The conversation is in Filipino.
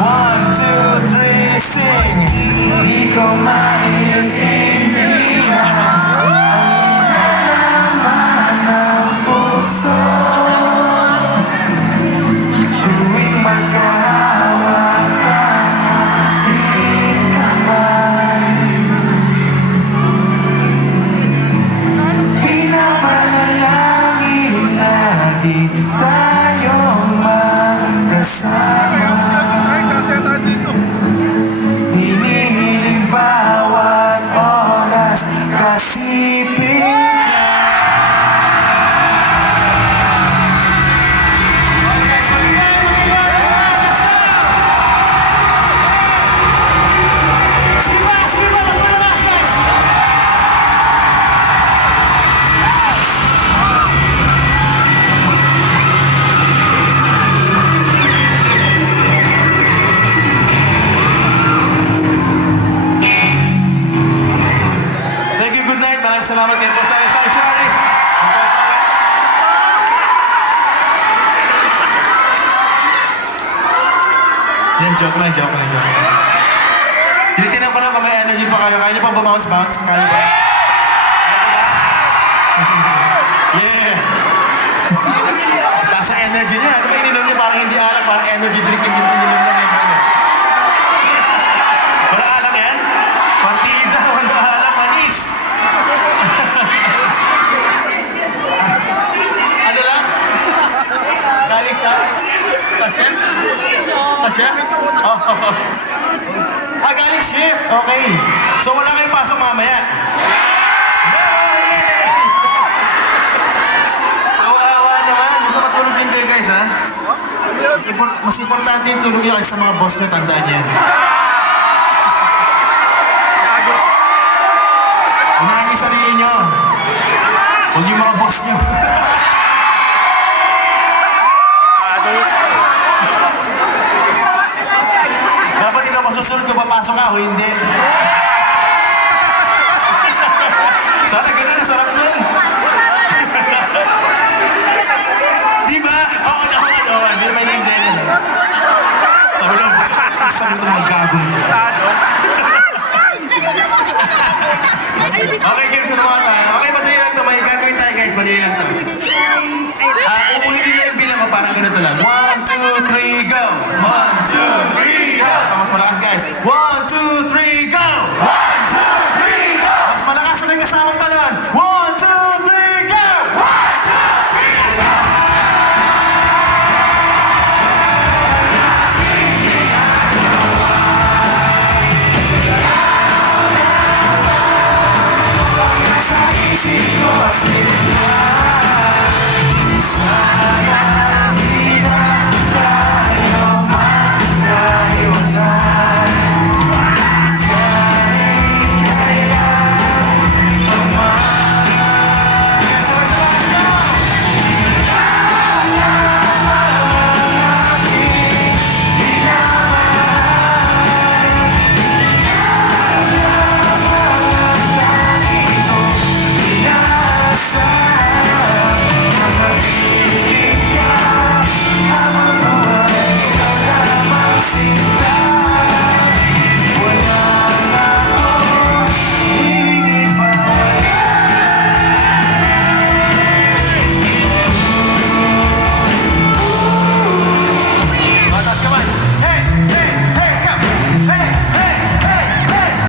One, two, three, sing. Di ko maintindihan ang laman ng puso tuwing magkahawak ka ng ating kamay. Pinapanalangin lagi tayong magkasama. Hinihiling bawat oras kasipin ka. Thank you, good night. Maraming salamat kayo po sa Charlie. Yan, joke lang. Tinitingnan ko lang kung may energy pa kayo. Kaya niyo pa bumounce? Kaya ba? Yeah! Taas ang energy niya. Ano ba ininom niya? Parang hindi alak. Parang energy drink yung ininom niya. Wala alak yan? Partida, wala alak. Manis! Ano lang? Galing sa chef? Sa chef? Oh. Galing chef. Okay. So wala kayong pasok mamaya? Awa naman. Gusto matulog din kayo guys, ha? Mas importante yung tulog nyo sa mga boss nyo. Tandaan yan. Unahan yung sarili nyo. Huwag yung mga boss nyo. Dapat ikaw masusunod kung papasok ka o hindi. Sana ganun, sarap nun. Diba? Oo, hindi naman yung ganyan. Sabi lang, sabi lang magagawa. Okay, game sa mga tayo. Okay, madali lang ito. May gagawin tayo guys, madali lang ito. Uulitin na yung bilang ko, parang ganito lang. 1, 2, 3, go! 1, 2, 3, go! Mas malakas guys. 1, 2, 3, go! 1, 2, 3, go! Mas malakas na yung kasamang